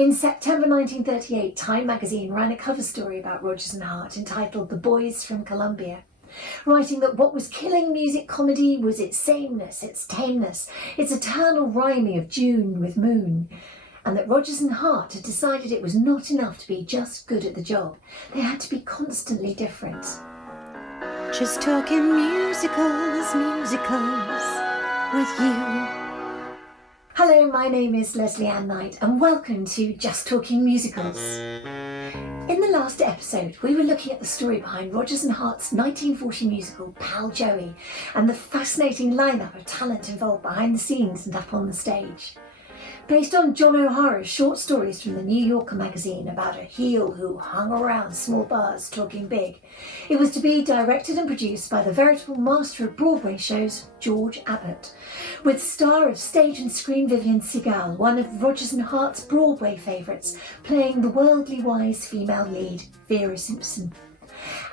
In September 1938, Time magazine ran a cover story about Rodgers and Hart entitled "The Boys from Columbia," writing that what was killing music comedy was its sameness, its tameness, its eternal rhyming of June with moon, and that Rodgers and Hart had decided it was not enough to be just good at the job. They had to be constantly different. Just talking musicals with you. Hello, my name is Lesley Knight and welcome to Just Talking Musicals. In the last episode, we were looking at the story behind Rodgers and Hart's 1940 musical Pal Joey and the fascinating lineup of talent involved behind the scenes and up on the stage. Based on John O'Hara's short stories from the New Yorker magazine about a heel who hung around small bars talking big, it was to be directed and produced by the veritable master of Broadway shows, George Abbott, with star of stage and screen Vivian Segal, one of Rodgers and Hart's Broadway favourites, playing the worldly wise female lead, Vera Simpson.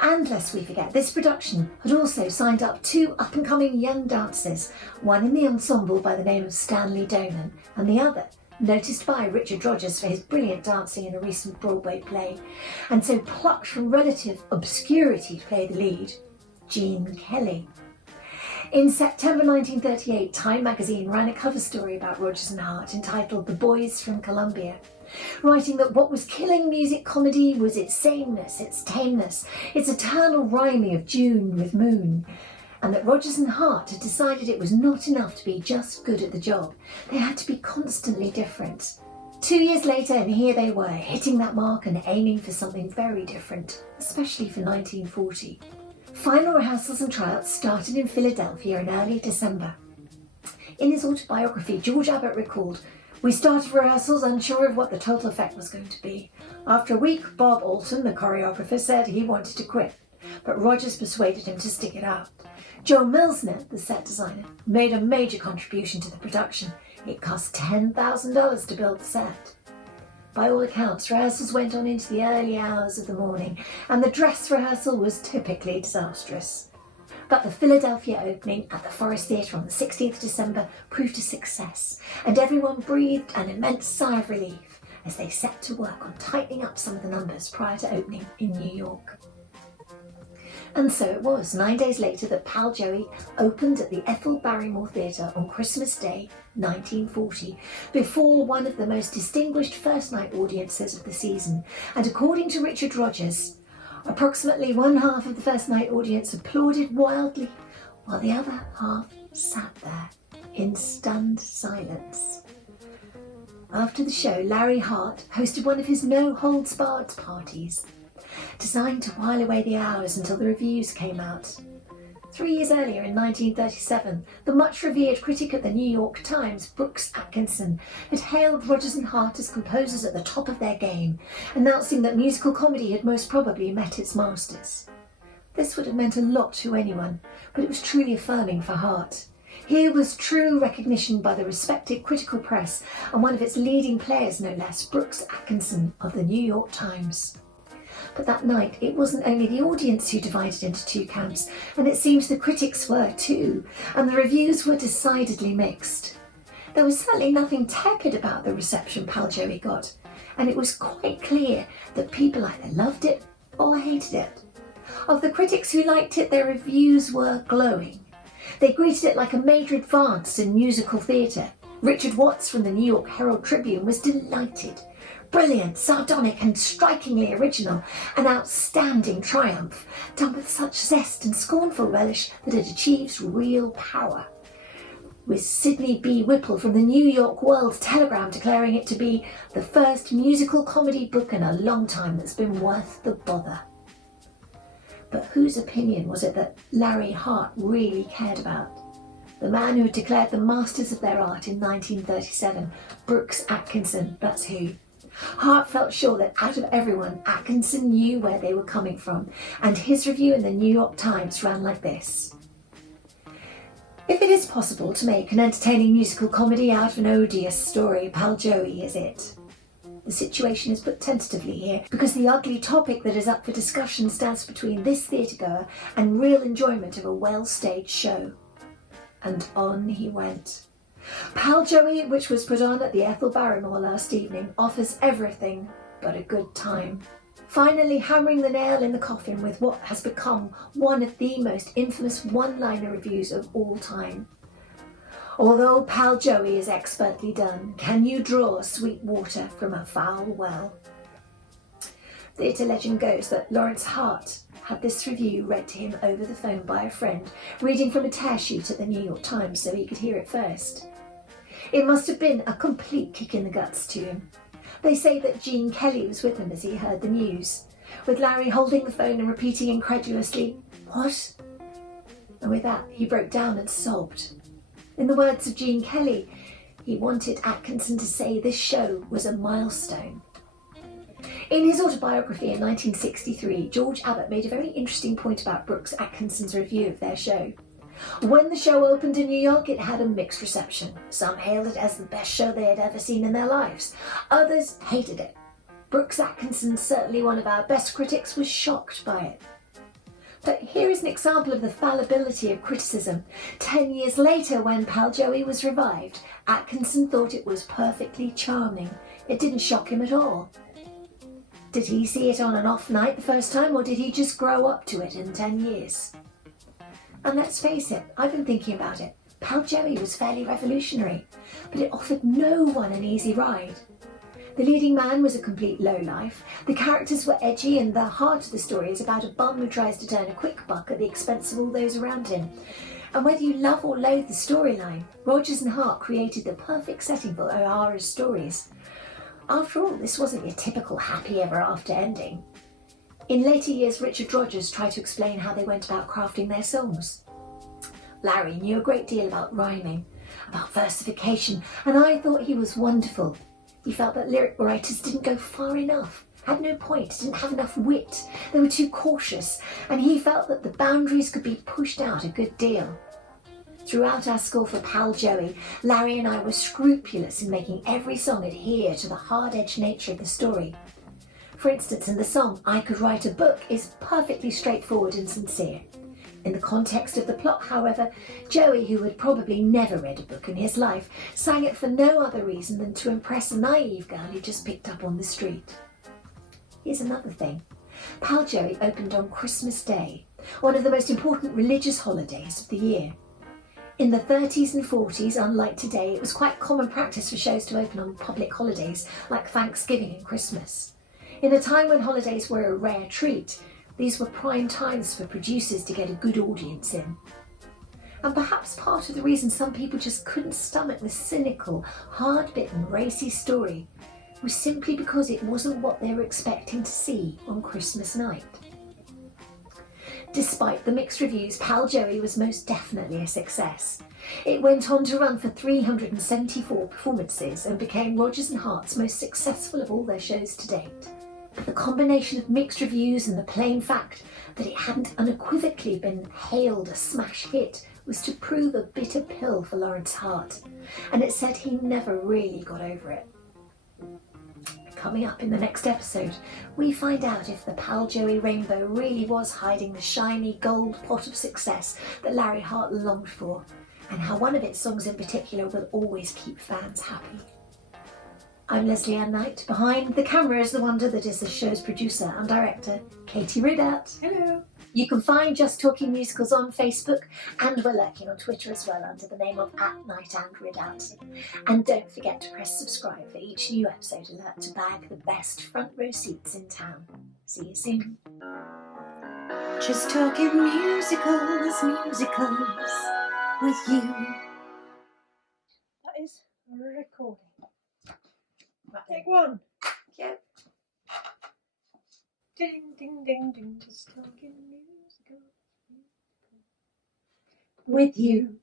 And lest we forget, this production had also signed up two up-and-coming young dancers, one in the ensemble by the name of Stanley Donen, and the other, noticed by Richard Rodgers for his brilliant dancing in a recent Broadway play, and so plucked from relative obscurity to play the lead, Gene Kelly. In September 1938, Time magazine ran a cover story about Rodgers and Hart entitled "The Boys from Columbia," writing that what was killing music comedy was its sameness, its tameness, its eternal rhyming of June with moon, and that Rodgers and Hart had decided it was not enough to be just good at the job. They had to be constantly different. 2 years later, and here they were, hitting that mark and aiming for something very different, especially for 1940. Final rehearsals and tryouts started in Philadelphia in early December. In his autobiography, George Abbott recalled, "We started rehearsals unsure of what the total effect was going to be. After a week, Bob Alton, the choreographer, said he wanted to quit, but Rodgers persuaded him to stick it out. Joe Milsner, the set designer, made a major contribution to the production. It cost $10,000 to build the set." By all accounts, rehearsals went on into the early hours of the morning, and the dress rehearsal was typically disastrous. But the Philadelphia opening at the Forest Theatre on the 16th December proved a success, and everyone breathed an immense sigh of relief as they set to work on tightening up some of the numbers prior to opening in New York. And so it was 9 days later that Pal Joey opened at the Ethel Barrymore Theatre on Christmas Day 1940, before one of the most distinguished first night audiences of the season, and according to Richard Rodgers, approximately one half of the first night audience applauded wildly, while the other half sat there in stunned silence. After the show, Larry Hart hosted one of his no-holds-barred parties, designed to while away the hours until the reviews came out. 3 years earlier, in 1937, the much-revered critic at the New York Times, Brooks Atkinson, had hailed Rodgers and Hart as composers at the top of their game, announcing that musical comedy had most probably met its masters. This would have meant a lot to anyone, but it was truly affirming for Hart. Here was true recognition by the respected critical press and one of its leading players, no less, Brooks Atkinson of the New York Times. But that night, it wasn't only the audience who divided into two camps, and it seems the critics were too, and the reviews were decidedly mixed. There was certainly nothing tepid about the reception Pal Joey got, and it was quite clear that people either loved it or hated it. Of the critics who liked it, their reviews were glowing. They greeted it like a major advance in musical theatre. Richard Watts from the New York Herald Tribune was delighted. Brilliant, sardonic and strikingly original, an outstanding triumph, done with such zest and scornful relish that it achieves real power. With Sidney B. Whipple from the New York World Telegram declaring it to be the first musical comedy book in a long time that's been worth the bother. But whose opinion was it that Larry Hart really cared about? The man who had declared them masters of their art in 1937, Brooks Atkinson, that's who. Hart felt sure that out of everyone, Atkinson knew where they were coming from, and his review in the New York Times ran like this. "If it is possible to make an entertaining musical comedy out of an odious story, Pal Joey is it. The situation is put tentatively here, because the ugly topic that is up for discussion stands between this theatregoer and real enjoyment of a well-staged show." And on he went. Pal Joey, which was put on at the Ethel Barrymore last evening, offers everything but a good time. Finally hammering the nail in the coffin with what has become one of the most infamous one-liner reviews of all time. Although Pal Joey is expertly done, can you draw sweet water from a foul well? Theatre legend goes that Lawrence Hart had this review read to him over the phone by a friend, reading from a tear sheet at the New York Times so he could hear it first. It must have been a complete kick in the guts to him. They say that Gene Kelly was with him as he heard the news, with Larry holding the phone and repeating incredulously, "What?" And with that, he broke down and sobbed. In the words of Gene Kelly, he wanted Atkinson to say this show was a milestone. In his autobiography in 1963, George Abbott made a very interesting point about Brooks Atkinson's review of their show. When the show opened in New York, it had a mixed reception. Some hailed it as the best show they had ever seen in their lives. Others hated it. Brooks Atkinson, certainly one of our best critics, was shocked by it. But here is an example of the fallibility of criticism. 10 years later, when Pal Joey was revived, Atkinson thought it was perfectly charming. It didn't shock him at all. Did he see it on an off night the first time, or did he just grow up to it in 10 years? And let's face it, I've been thinking about it. Pal Joey was fairly revolutionary, but it offered no one an easy ride. The leading man was a complete lowlife, the characters were edgy, and the heart of the story is about a bum who tries to turn a quick buck at the expense of all those around him. And whether you love or loathe the storyline, Rodgers and Hart created the perfect setting for O'Hara's stories. After all, this wasn't your typical happy ever after ending. In later years, Richard Rodgers tried to explain how they went about crafting their songs. Larry knew a great deal about rhyming, about versification, and I thought he was wonderful. He felt that lyric writers didn't go far enough, had no point, didn't have enough wit, they were too cautious, and he felt that the boundaries could be pushed out a good deal. Throughout our score for Pal Joey, Larry and I were scrupulous in making every song adhere to the hard-edged nature of the story. For instance, in the song I Could Write a Book is perfectly straightforward and sincere. In the context of the plot, however, Joey, who had probably never read a book in his life, sang it for no other reason than to impress a naive girl he just picked up on the street. Here's another thing. Pal Joey opened on Christmas Day, one of the most important religious holidays of the year. In the 30s and 40s, unlike today, it was quite common practice for shows to open on public holidays like Thanksgiving and Christmas. In a time when holidays were a rare treat, these were prime times for producers to get a good audience in. And perhaps part of the reason some people just couldn't stomach the cynical, hard-bitten, racy story was simply because it wasn't what they were expecting to see on Christmas night. Despite the mixed reviews, Pal Joey was most definitely a success. It went on to run for 374 performances and became Rodgers and Hart's most successful of all their shows to date. The combination of mixed reviews and the plain fact that it hadn't unequivocally been hailed a smash hit was to prove a bitter pill for Lawrence Hart, and it said he never really got over it. Coming up in the next episode, we find out if the Pal Joey rainbow really was hiding the shiny gold pot of success that Larry Hart longed for, and how one of its songs in particular will always keep fans happy. I'm Lesley Ann Knight. Behind the camera is the wonder that is the show's producer and director, Katie Ridout. Hello. You can find Just Talking Musicals on Facebook, and we're lurking on Twitter as well under the name of @KnightandRidout. And don't forget to press subscribe for each new episode alert to bag the best front row seats in town. See you soon. Just talking musicals, musicals with you. That is recording. Take one. Yep. Ding, ding, ding, ding. Just talking musical. With you.